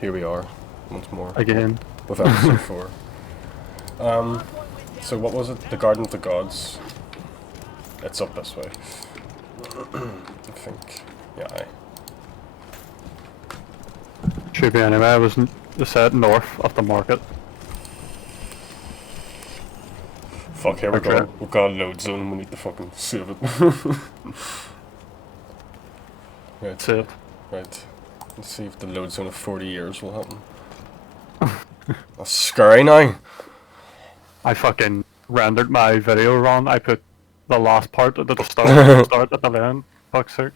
Here we are, once more, Again. with episode 4. So what was it? The Garden of the Gods? It's up this way. I think. Yeah, aye. Should be anyway. I was set north of the market. Fuck, here we Okay. go. We've got a load zone, we need to fucking save it. Right, Save. right. Let's see if the load zone of 40 years will happen. That's scary now. I fucking rendered my video wrong. I put the last part at the start, start at the end. Fuck's sake.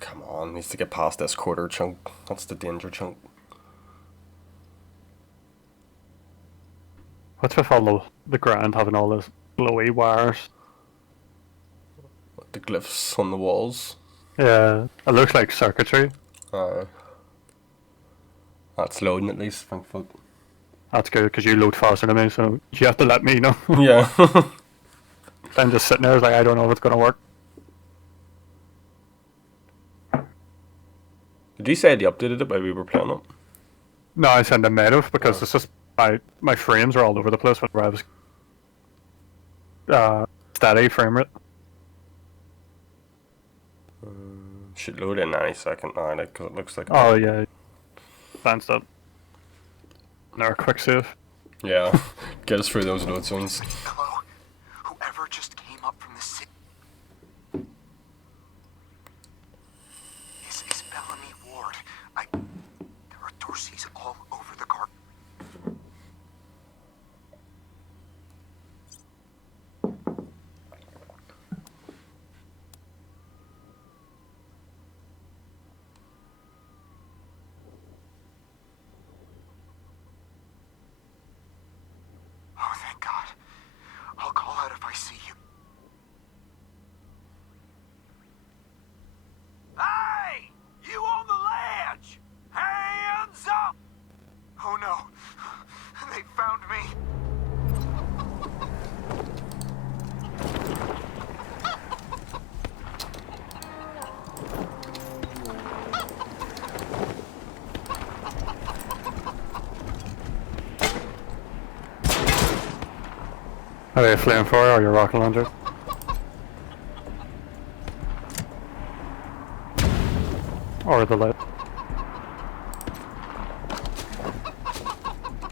Come on, needs to get past this quarter chunk. That's the danger chunk. What's with all the ground having all those glowy wires? The glyphs on the walls. Yeah, it looks like circuitry. That's loading at least, thank fuck. That's good because you load faster than me, so you have to let me know. Yeah. I'm just sitting there like I don't know if it's gonna work. Did you say they updated it while we were playing it? No, I send a native because it's just my frames are all over the place whenever I was steady frame rate. Should load in any second now, like, 'cause it looks like. Oh yeah, advanced up. Now quick save. Yeah, get us through those load zones. Hello? Whoever just came up from the city. This is Bellamy Ward. There are Dorseys all over the garden. Oh, thank God. I'll call out if I see you. Hey! You on the ledge! Hands up! Oh no. They found me. Are you a flamethrower or your rocket launcher? Or the light?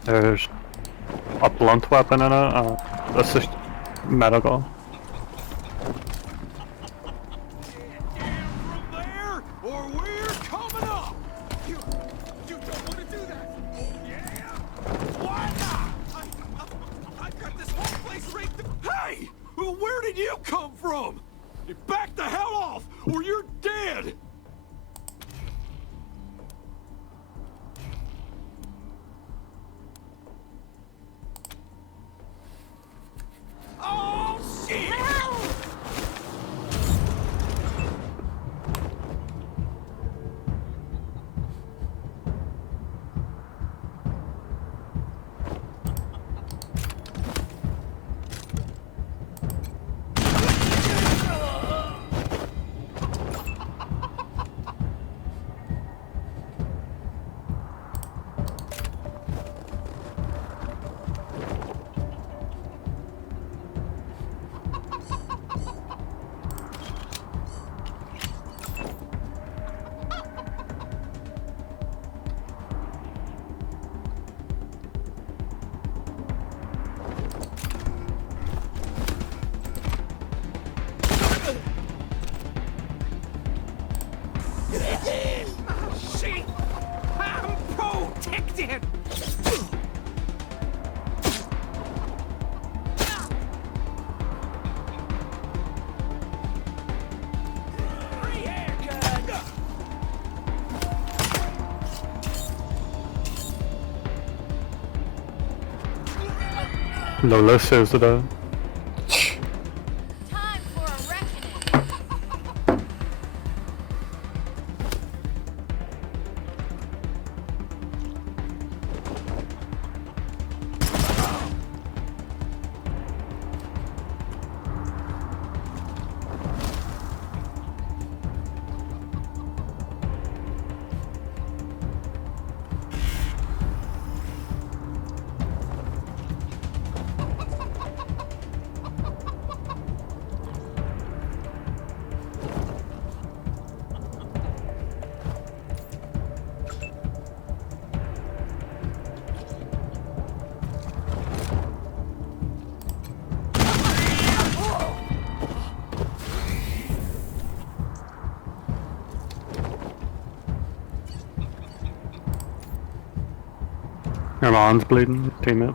There's a blunt weapon in it. That's just medical. From there, or we're coming up! You don't want to do that! Yeah? Why not? I've got this whole place rigged to... Hey! Where did you come from? Back the hell off, or you're dead! Oh, shit! Shit! I'm protected! Lola saves the day. Time for a reckoning. Your man's bleeding, teammate.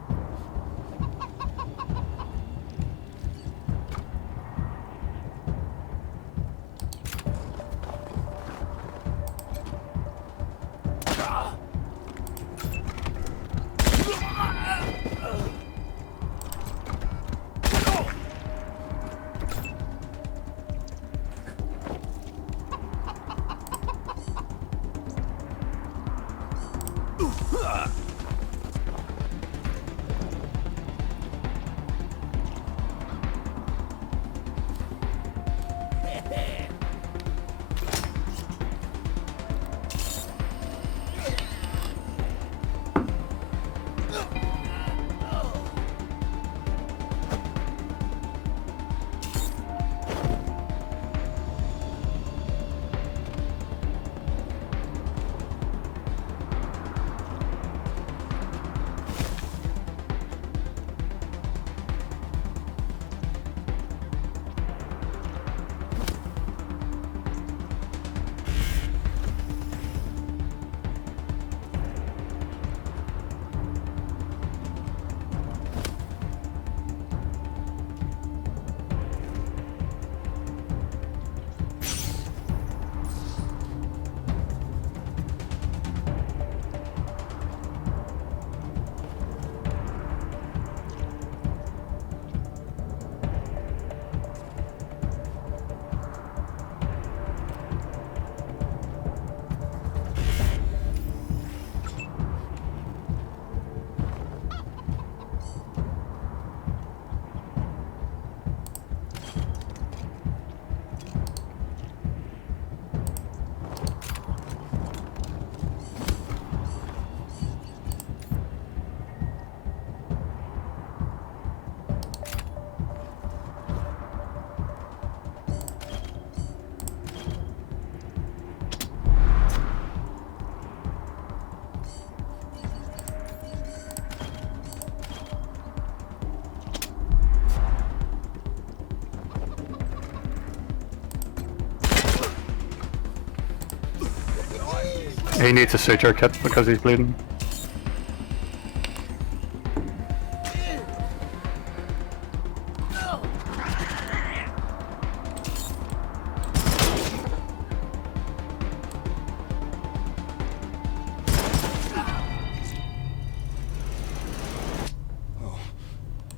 He needs a suture kit because he's bleeding.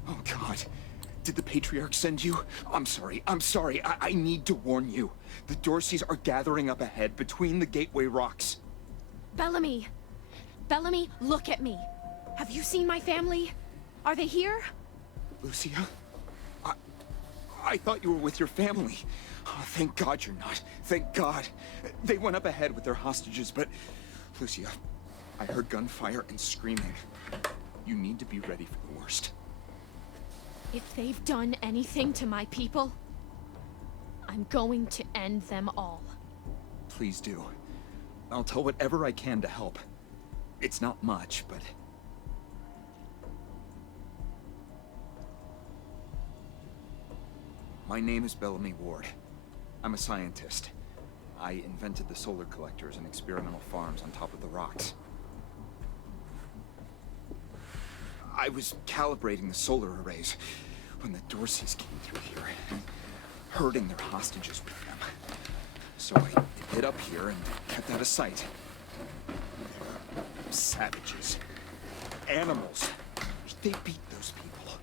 Oh God. Did the Patriarch send you? I'm sorry. I need to warn you. The Dorseys are gathering up ahead between the Gateway Rocks. Bellamy! Bellamy, look at me! Have you seen my family? Are they here? Lucia? I thought you were with your family. Oh, thank God you're not. Thank God. They went up ahead with their hostages, but... Lucia, I heard gunfire and screaming. You need to be ready for the worst. If they've done anything to my people, I'm going to end them all. Please do. I'll tell whatever I can to help. It's not much, but... My name is Bellamy Ward. I'm a scientist. I invented the solar collectors and experimental farms on top of the rocks. I was calibrating the solar arrays when the Dorseys came through here, herding their hostages with them. So I hid up here and kept out of sight. Savages. Animals. They beat those people.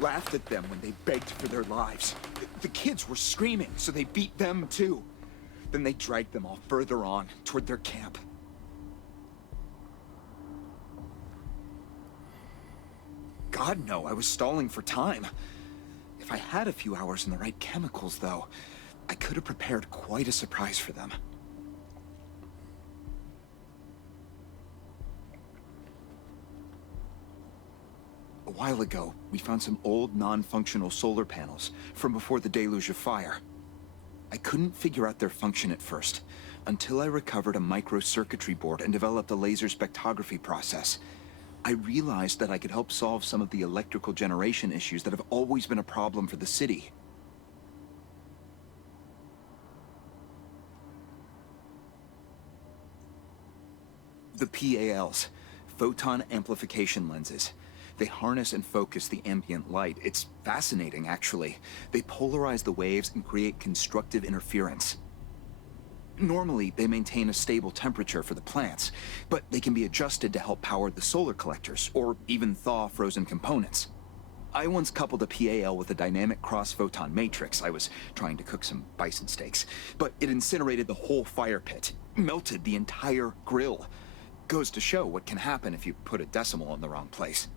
Laughed at them when they begged for their lives. The kids were screaming, so they beat them too. Then they dragged them all further on, toward their camp. God, no, I was stalling for time. If I had a few hours and the right chemicals, though, I could have prepared quite a surprise for them. A while ago, we found some old, non-functional solar panels from before the deluge of fire. I couldn't figure out their function at first, until I recovered a microcircuitry board and developed a laser spectrography process. I realized that I could help solve some of the electrical generation issues that have always been a problem for the city. The PALs, photon amplification lenses. They harness and focus the ambient light. It's fascinating, actually. They polarize the waves and create constructive interference. Normally, they maintain a stable temperature for the plants, but they can be adjusted to help power the solar collectors, or even thaw frozen components. I once coupled a PAL with a dynamic cross-photon matrix. I was trying to cook some bison steaks, but it incinerated the whole fire pit, melted the entire grill. Goes to show what can happen if you put a decimal in the wrong place.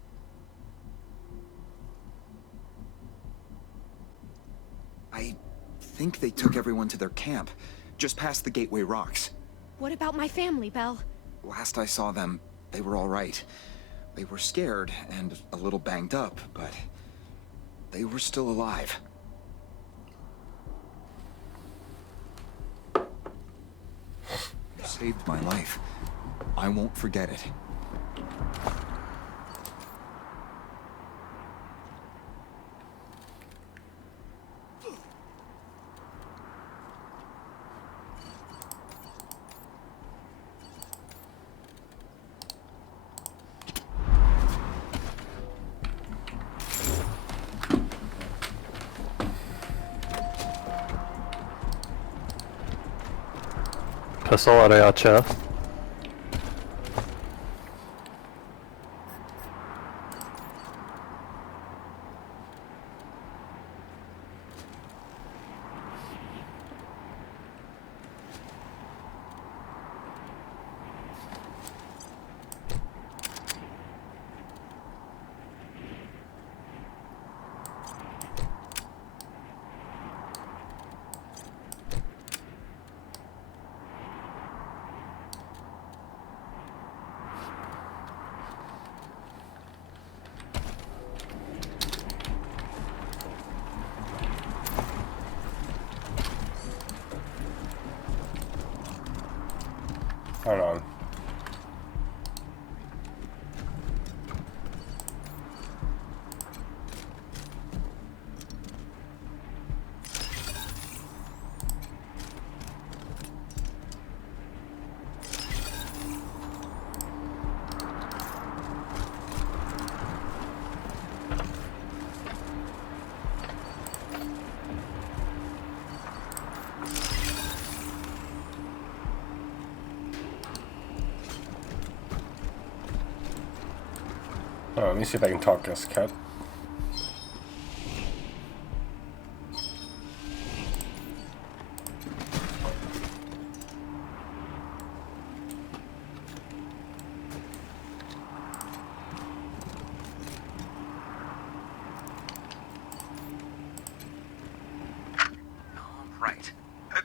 I think they took everyone to their camp, just past the Gateway Rocks. What about my family, Belle? Last I saw them, they were all right. They were scared and a little banged up, but they were still alive. You saved my life. I won't forget it. Pistol out of your chest. Hold on. Oh, let me see if I can talk this cat. Right.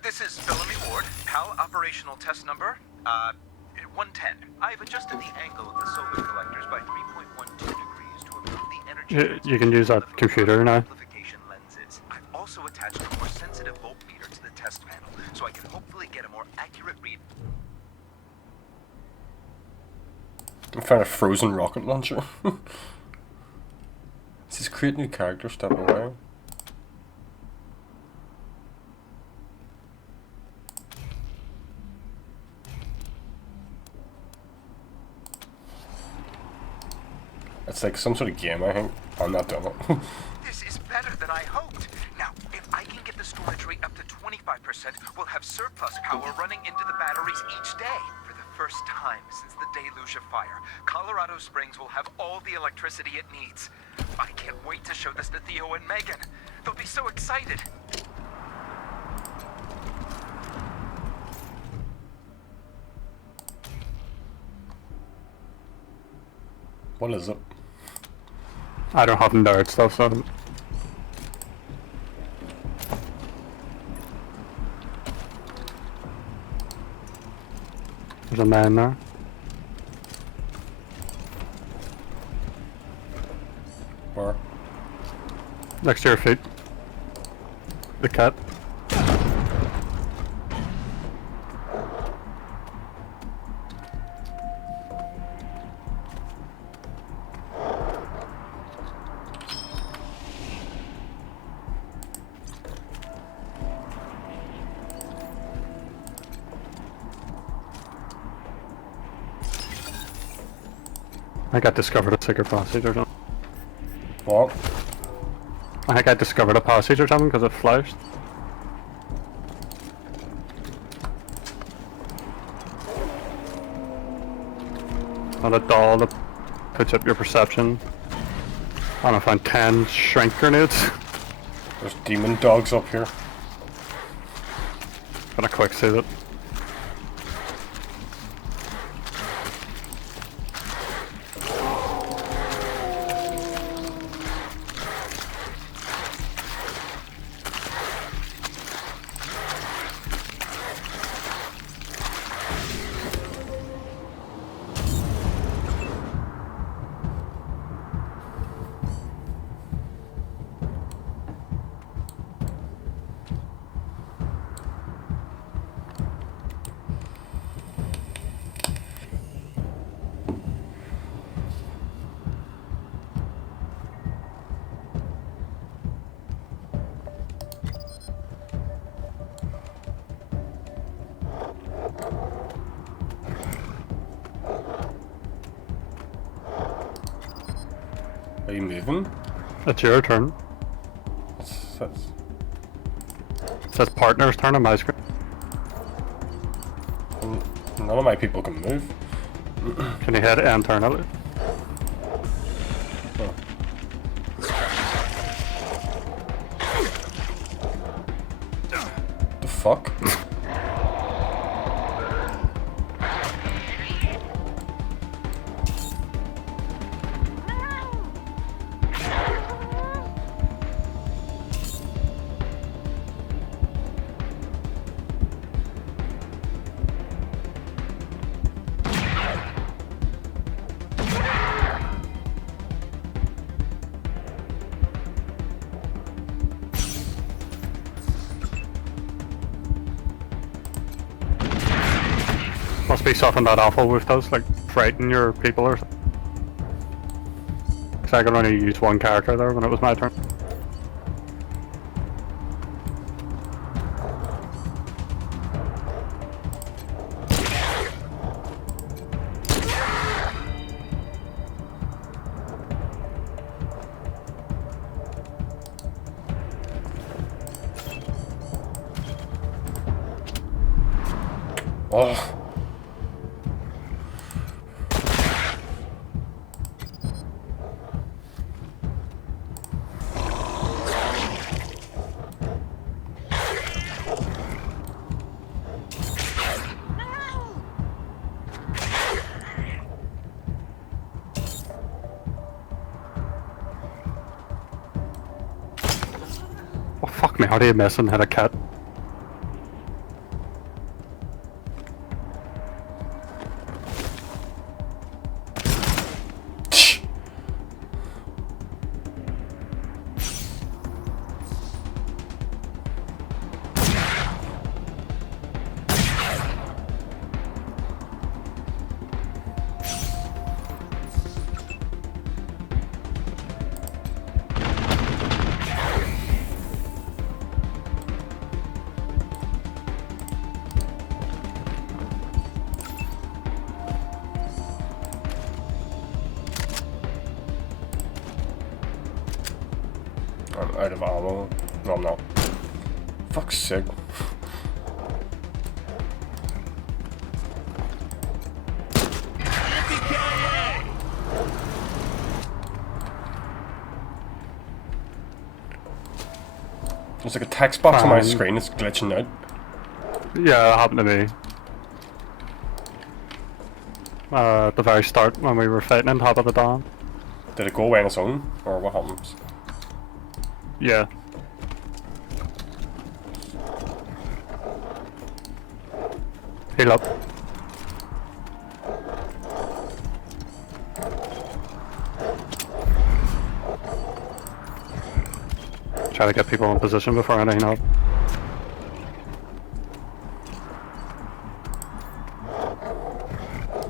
This is Bellamy Ward, PAL operational test number, 110. I've adjusted the angle of the solar collectors by 3.12 degrees to improve the energy. You can use that computer now. Amplification lenses. I've also attached a more sensitive voltmeter to the test panel, so I can hopefully get a more accurate read. I found a frozen rocket launcher. It says create new character, step away. It's like some sort of game, I think. I'm not doing it. This is better than I hoped. Now, if I can get the storage rate up to 25%, we'll have surplus power running into the batteries each day. For the first time since the deluge of fire, Colorado Springs will have all the electricity it needs. I can't wait to show this to Theo and Megan. They'll be so excited. What is it? I don't have nerd stuff, so there's a man there. Where? Next to your feet. The cat. think I discovered a secret passage or something. What? I think I discovered a passage or something because it flashed. And a doll that puts up your perception. And I found 10 shrink grenades. There's demon dogs up here. Gonna quick save it. Are you moving? It's your turn. What's this? It says partner's turn on my screen. None of my people can move. Can you hit end turn it? Oh. The fuck? Must be something that awful with does, like frighten your people or something. Cause I could only use one character there when it was my turn. Oh. Oh fuck me, how do you miss and hit a cat? I'm out of ammo. No, I'm not. Fuck's sake. There's like a text box on my screen, it's glitching out. Yeah, it happened to me. At the very start when we were fighting on top of the dam. Did it go away on its own? Or what happens? Yeah. Heal up. Try to get people in position before anything else.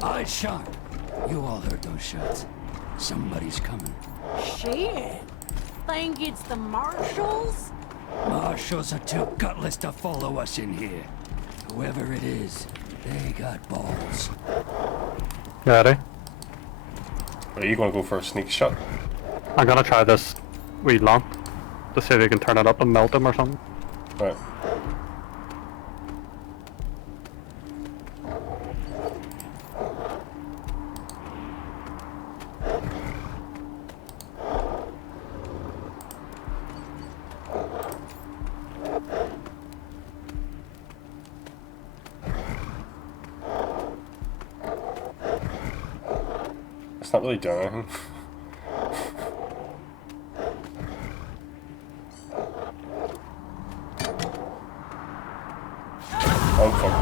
Eyes sharp. You all heard those shots. Somebody's coming. Shit. Think it's the marshals? Marshals are too gutless to follow us in here. Whoever it is, they got balls. Ready? Are you gonna go for a sneak shot? I'm gonna try this wee lamp to see if we can turn it up and melt him or something. Right. It's not really doing anything. Oh fuck.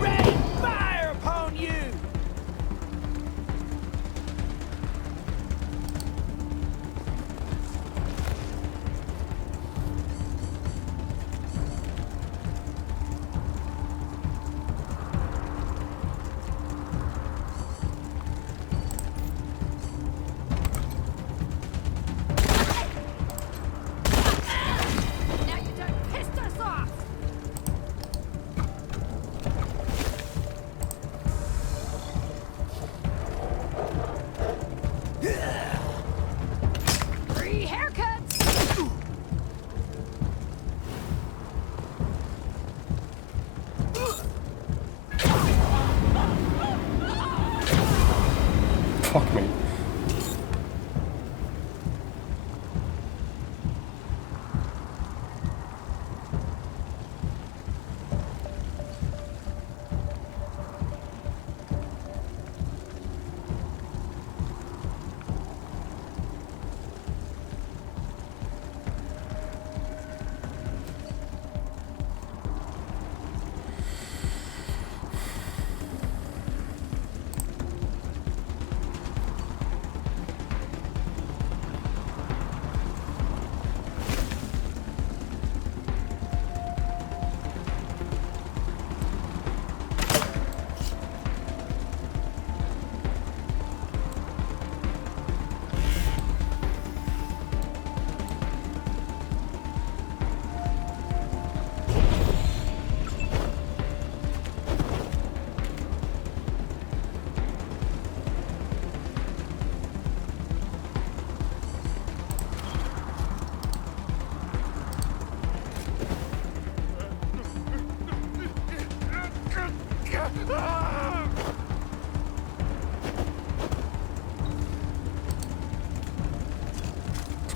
Rain fire upon you! Now you done pissed us off! Free haircuts! Fuck me.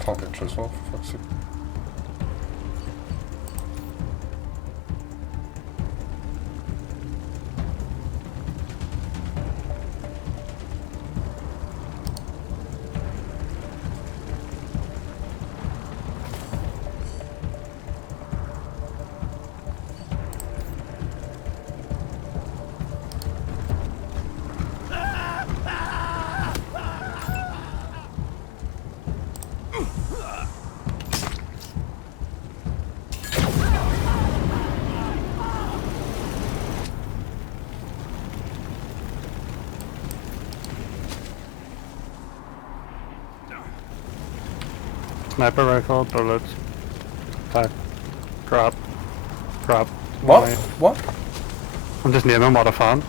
Can't get truthful, for fuck's sake. Sniper rifle, bullets. Attack. Drop. Drop. What? Nice. What? I'm just naming what I found.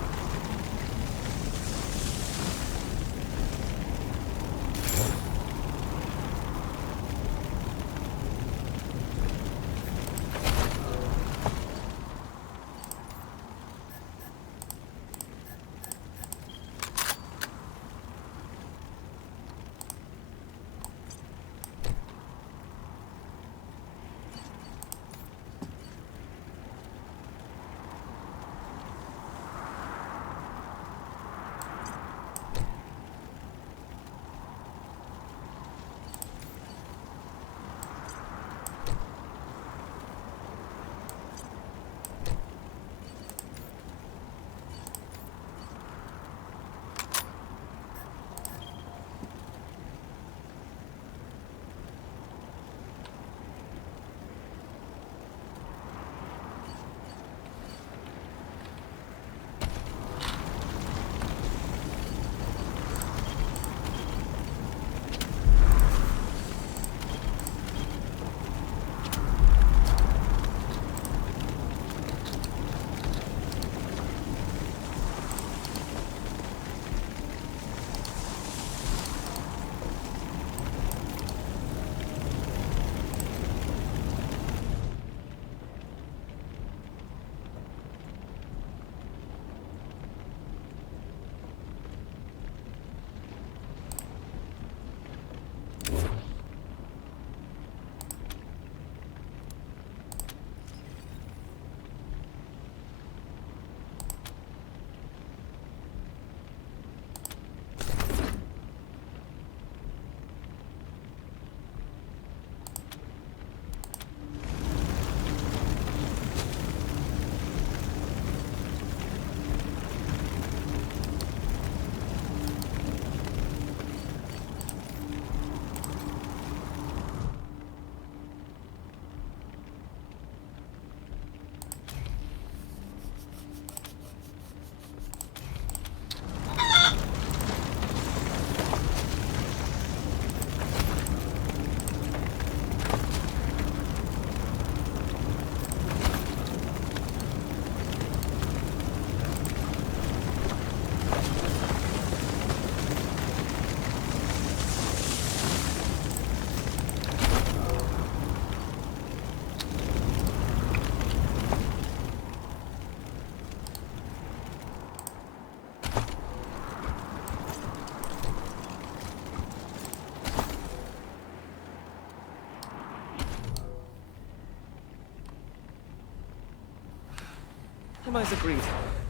Isaac Reed.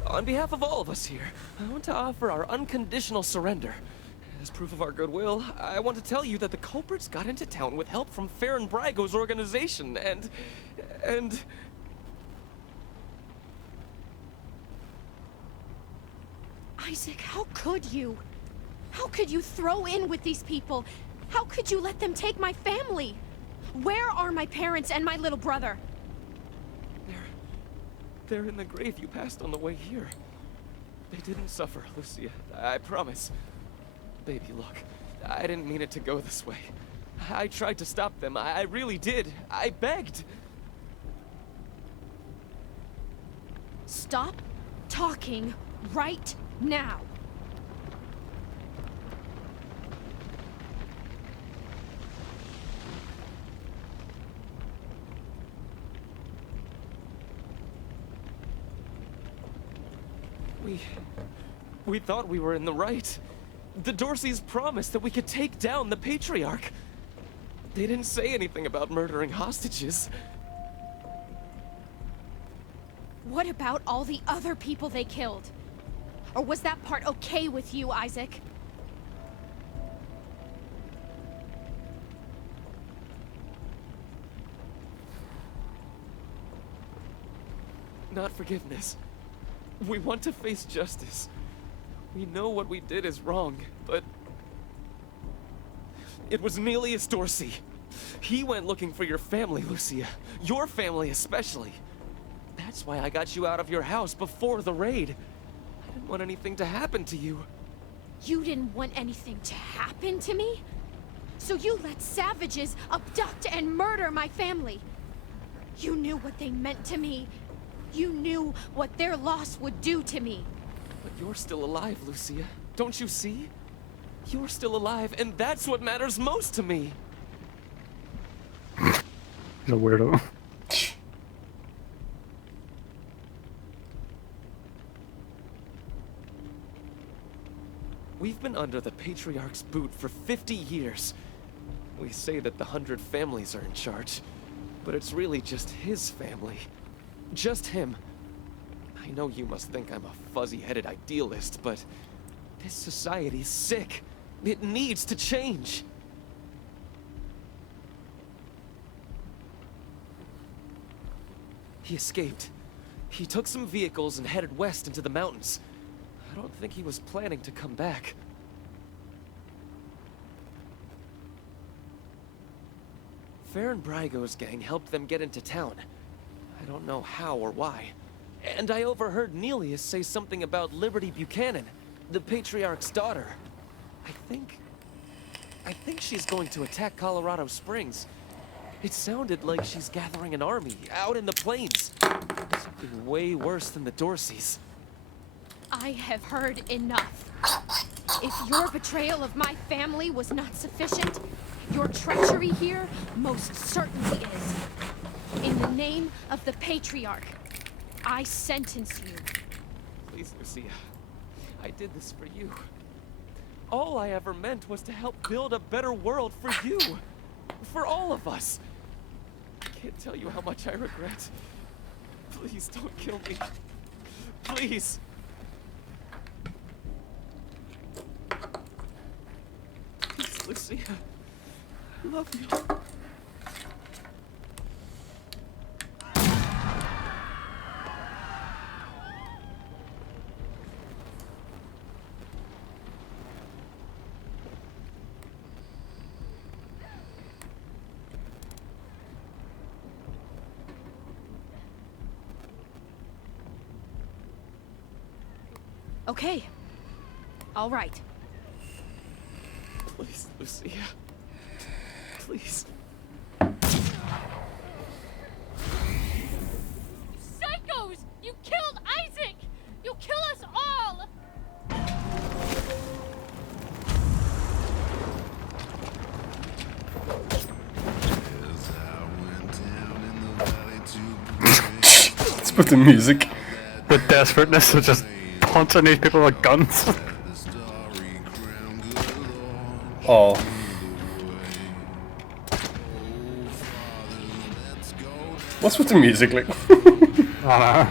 On behalf of all of us here, I want to offer our unconditional surrender. As proof of our goodwill, I want to tell you that the culprits got into town with help from Farron Brago's organization, and... Isaac, how could you? How could you throw in with these people? How could you let them take my family? Where are my parents and my little brother? They're in the grave you passed on the way here. They didn't suffer, Lucia. I promise. Baby, look. I didn't mean it to go this way. I tried to stop them. I really did. I begged. Stop talking right now. We thought we were in the right. The Dorseys promised that we could take down the Patriarch. They didn't say anything about murdering hostages. What about all the other people they killed? Or was that part okay with you, Isaac? Not forgiveness. We want to face justice. We know what we did is wrong, but... It was Nelius Dorsey. He went looking for your family, Lucia. Your family especially. That's why I got you out of your house before the raid. I didn't want anything to happen to you. You didn't want anything to happen to me? So you let savages abduct and murder my family. You knew what they meant to me. You knew what their loss would do to me. But you're still alive, Lucia. Don't you see? You're still alive, and that's what matters most to me. He's a weirdo. We've been under the Patriarch's boot for 50 years. We say that the 100 families are in charge, but it's really just his family. Just him. I know you must think I'm a fuzzy-headed idealist, but this society's sick. It needs to change. He escaped. He took some vehicles and headed west into the mountains. I don't think he was planning to come back. Farron Brygo's gang helped them get into town. I don't know how or why. And I overheard Nelius say something about Liberty Buchanan, the Patriarch's daughter. I think she's going to attack Colorado Springs. It sounded like she's gathering an army out in the plains. Something way worse than the Dorseys. I have heard enough. If your betrayal of my family was not sufficient, your treachery here most certainly is. In the name of the Patriarch, I sentence you. Please, Lucia. I did this for you. All I ever meant was to help build a better world for you. For all of us. I can't tell you how much I regret. Please don't kill me. Please. Please, Lucia. I love you. Okay. All right. Please, Lucia. Please. Psychos! You killed Isaac! You'll kill us all! Let's put the music. The desperateness of just punching these people with guns. Oh. What's with the music like? I don't know.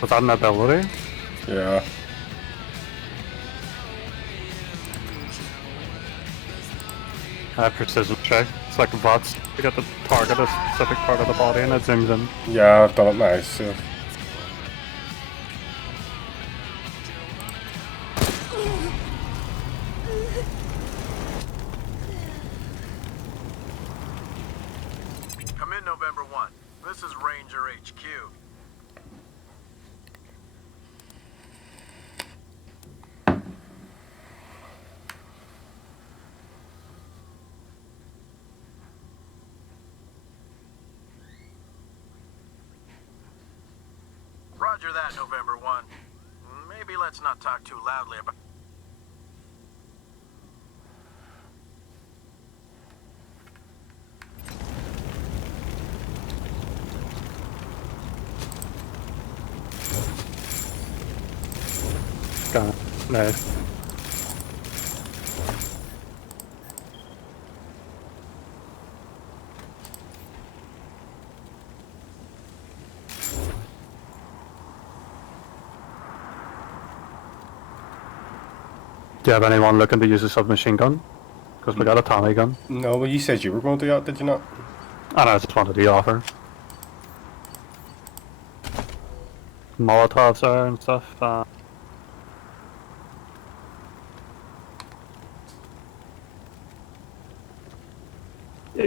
Was that an ability? Yeah. Precision check. It's like a box. You got to target a specific part of the body and it zooms in. Yeah, I've done it nice. Yeah. Come in, November 1. This is Ranger HQ. Roger that, November 1. Maybe let's not talk too loudly about... Scan. Nice. Do you have anyone looking to use a submachine gun? Because we got a Tommy gun. No, well, you said you were going to do that, did you not? And I just wanted the offer. Molotovs there and stuff.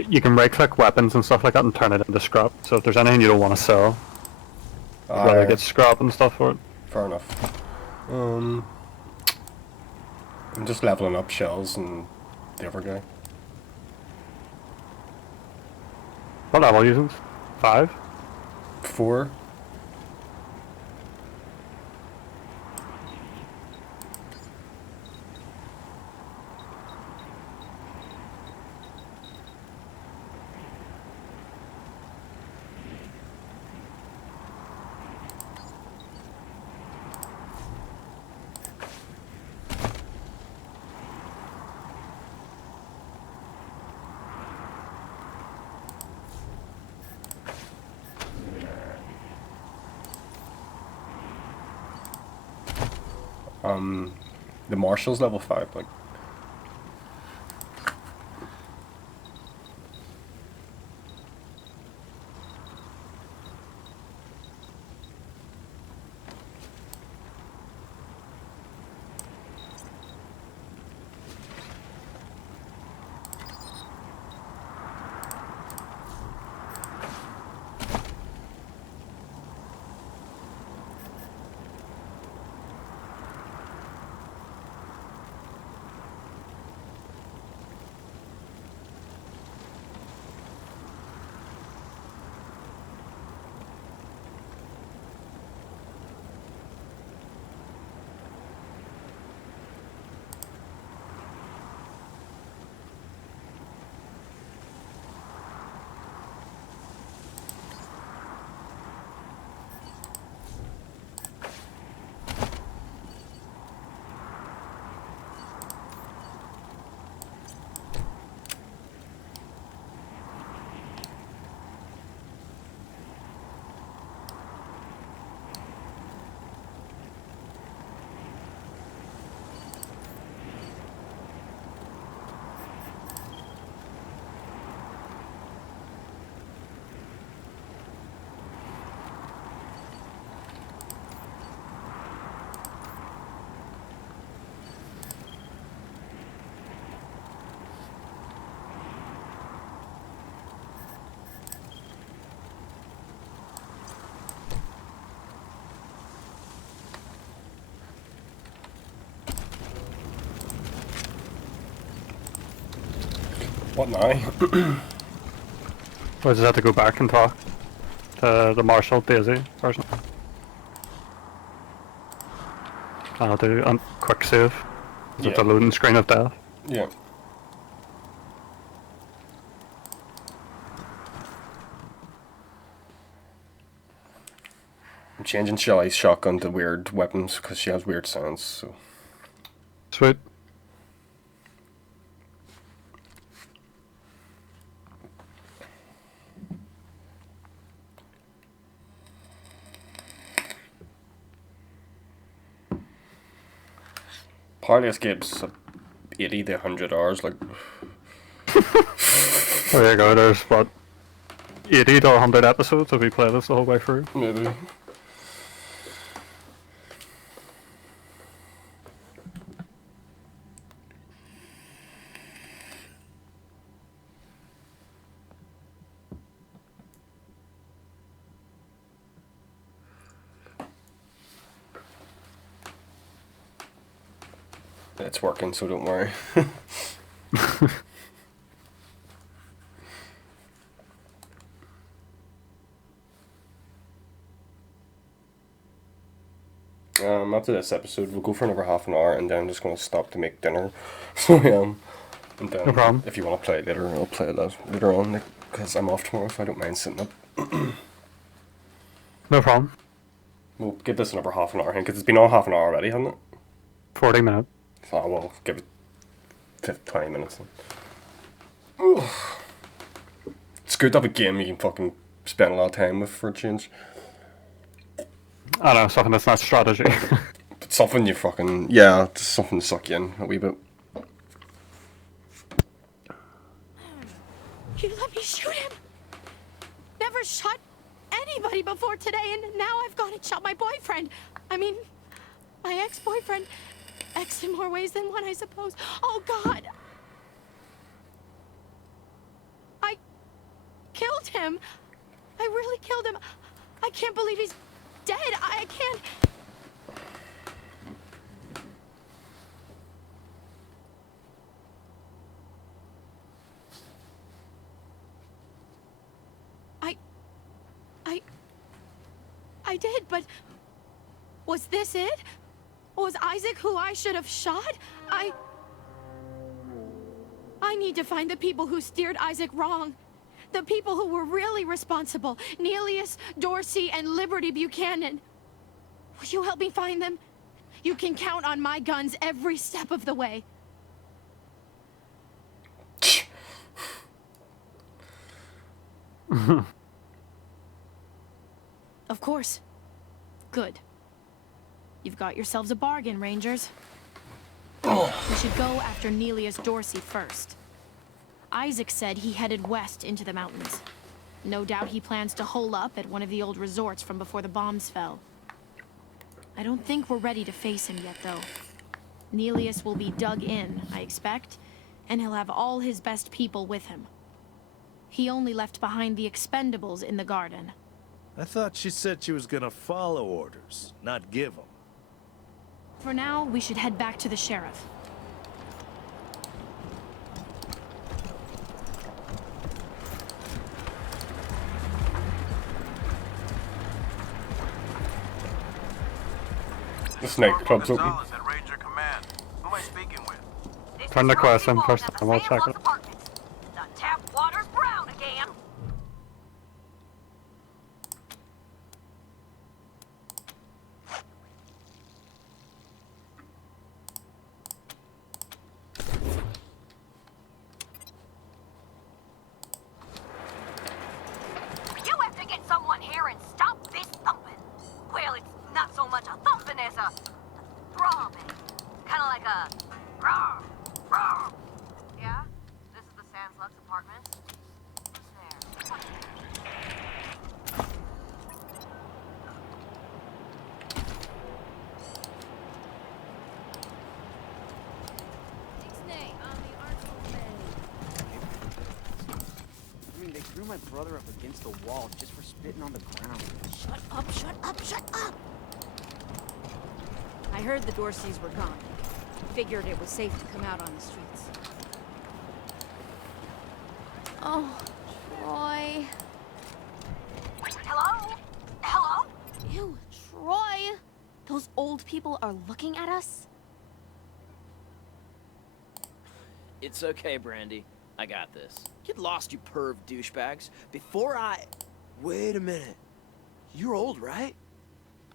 You can right click weapons and stuff like that and turn it into scrap. So if there's anything you don't want to sell, you'd rather get scrap and stuff for it. Fair enough. I'm just leveling up shells and the other guy. What level are you using? 5? 4. The Marshal's level 5, like. What now? Or does it have to go back and talk to the Marshal Daisy person? I'll do a quick save. Is it the loading screen of death? Yeah. I'm changing Shelly's shotgun to weird weapons because she has weird sounds, so. Sweet. Part of this game's 80 to 100 hours, like. There you go, there's what, 80 to 100 episodes if we play this the whole way through. Maybe. It's working, so don't worry. After this episode, we'll go for another half an hour, and then I'm just going to stop to make dinner. So, and then, no problem. If you want to play it later, I'll play it later on, because I'm off tomorrow, so I don't mind sitting up. No problem. We'll give this another half an hour, because it's been on half an hour already, hasn't it? 40 minutes. Oh, well, give it 20 minutes then. It's good to have a game you can fucking spend a lot of time with for a change. I don't know, something that's not strategy. But something you fucking... Yeah, just something to suck you in a wee bit. You let me shoot him! Never shot anybody before today, and now I've gone and shot my boyfriend. I mean, my ex-boyfriend. Ex in more ways than one, I suppose. Oh, God! I killed him. I really killed him. I can't believe he's dead. I can't... I did, but was this it? Was Isaac who I should have shot? I need to find the people who steered Isaac wrong. The people who were really responsible. Neelius, Dorsey, and Liberty Buchanan. Will you help me find them? You can count on my guns every step of the way. Of course. Good. You've got yourselves a bargain, Rangers. We should go after Neelius Dorsey first. Isaac said he headed west into the mountains. No doubt he plans to hole up at one of the old resorts from before the bombs fell. I don't think we're ready to face him yet, though. Neelius will be dug in, I expect, and he'll have all his best people with him. He only left behind the expendables in the garden. I thought she said she was gonna follow orders, not give them. For now, we should head back to the sheriff. The snake club's open. Gonzalez at Ranger Command. Who am I speaking with? Turn the quest in first, and we'll check it. The tap water's brown again. You have to get someone here and stop this thumping. Well, it's not so much a thumping as a throbbing. Kind of like a roar, roar. Yeah? This is the Sandslug's apartment? Who's there? I mean, they threw my brother up against the wall just for spitting on the ground. Shut up, shut up, shut up! I heard the Dorseys were gone. Figured it was safe to come out on the streets. Oh, Troy. Hello? Hello? Ew, Troy! Those old people are looking at us? It's okay, Brandy. I got this. Get lost, you perv douchebags. Before I... Wait a minute. You're old, right?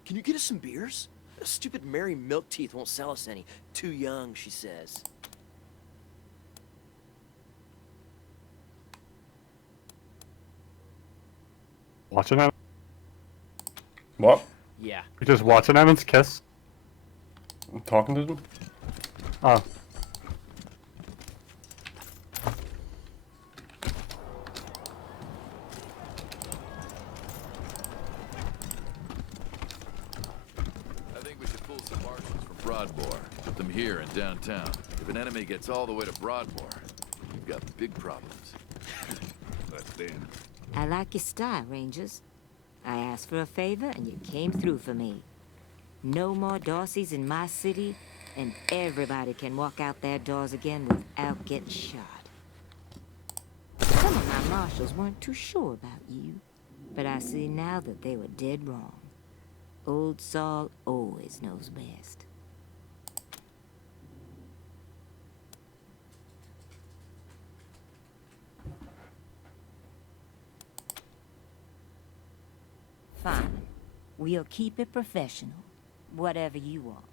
Can you get us some beers? Stupid Mary Milkteeth won't sell us any. Too young, she says. Watching him? What? Yeah. You're just watching Evan's kiss? I'm talking to them? Oh. I think we should pull some marshals from Broadmoor. Put them here in downtown. If an enemy gets all the way to Broadmoor, we've got big problems. But then... I like your style, Rangers. I asked for a favor, and you came through for me. No more Dorseys in my city, and everybody can walk out their doors again without getting shot. Some of my marshals weren't too sure about you, but I see now that they were dead wrong. Old Saul always knows best. Fine. We'll keep it professional. Whatever you want.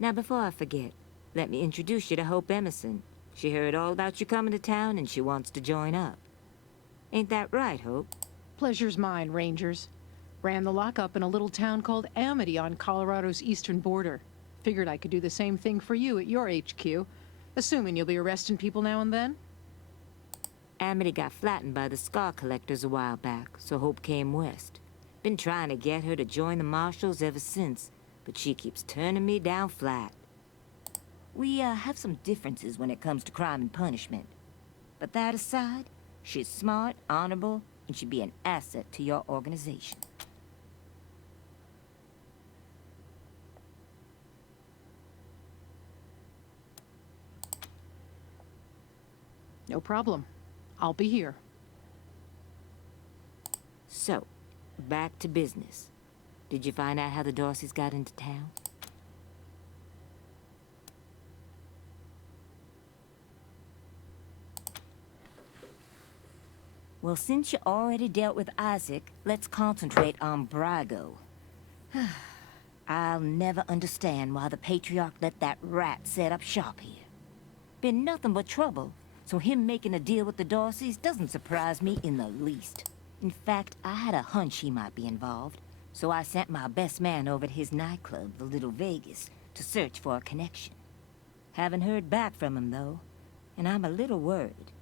Now, before I forget, let me introduce you to Hope Emerson. She heard all about you coming to town and she wants to join up. Ain't that right, Hope? Pleasure's mine, Rangers. Ran the lockup in a little town called Amity on Colorado's eastern border. Figured I could do the same thing for you at your HQ, assuming you'll be arresting people now and then. Amity got flattened by the scar collectors a while back, so Hope came west. Been trying to get her to join the Marshals ever since, but she keeps turning me down flat. We have some differences when it comes to crime and punishment. But that aside, she's smart, honorable, and she'd be an asset to your organization. No problem. I'll be here. So, back to business. Did you find out how the Darcys got into town? Well, since you already dealt with Isaac, let's concentrate on Brago. I'll never understand why the Patriarch let that rat set up shop here. Been nothing but trouble, so him making a deal with the Darcys doesn't surprise me in the least. In fact, I had a hunch he might be involved, so I sent my best man over to his nightclub, the Little Vegas, to search for a connection. Haven't heard back from him, though, and I'm a little worried.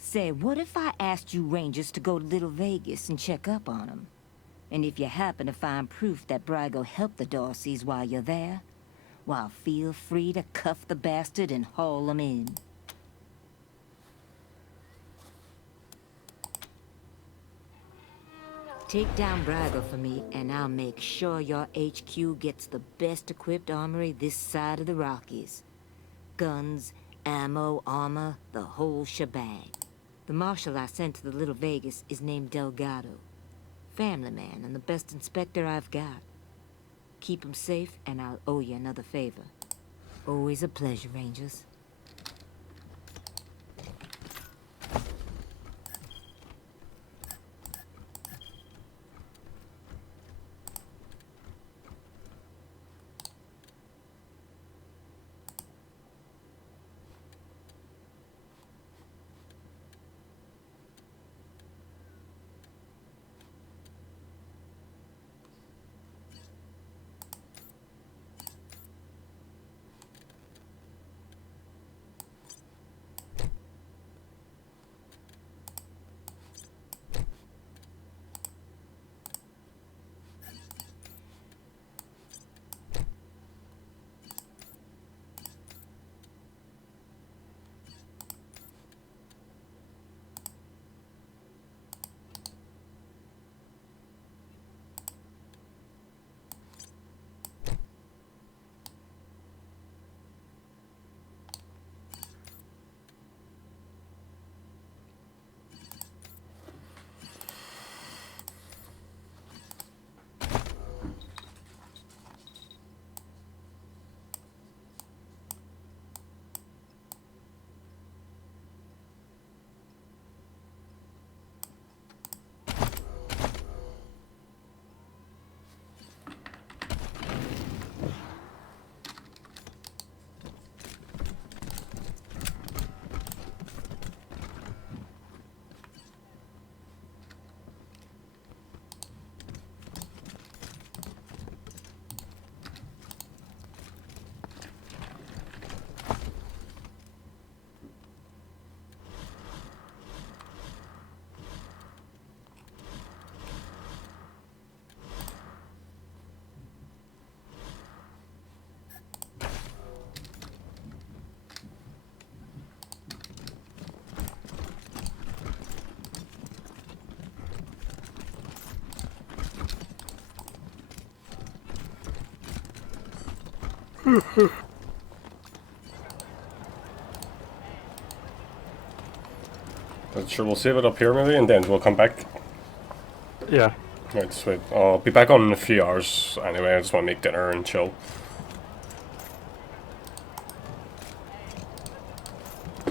Say, what if I asked you Rangers to go to Little Vegas and check up on him? And if you happen to find proof that Brago helped the Darcys while you're there, well, feel free to cuff the bastard and haul him in. Take down Brago for me, and I'll make sure your HQ gets the best-equipped armory this side of the Rockies. Guns, ammo, armor, the whole shebang. The marshal I sent to the Little Vegas is named Delgado. Family man and the best inspector I've got. Keep him safe, and I'll owe you another favor. Always a pleasure, Rangers. But sure, we'll save it up here maybe, and then we'll come back. Yeah. Right, sweet. I'll be back on in a few hours anyway. I just want to make dinner and chill.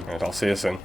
Right, I'll see you soon.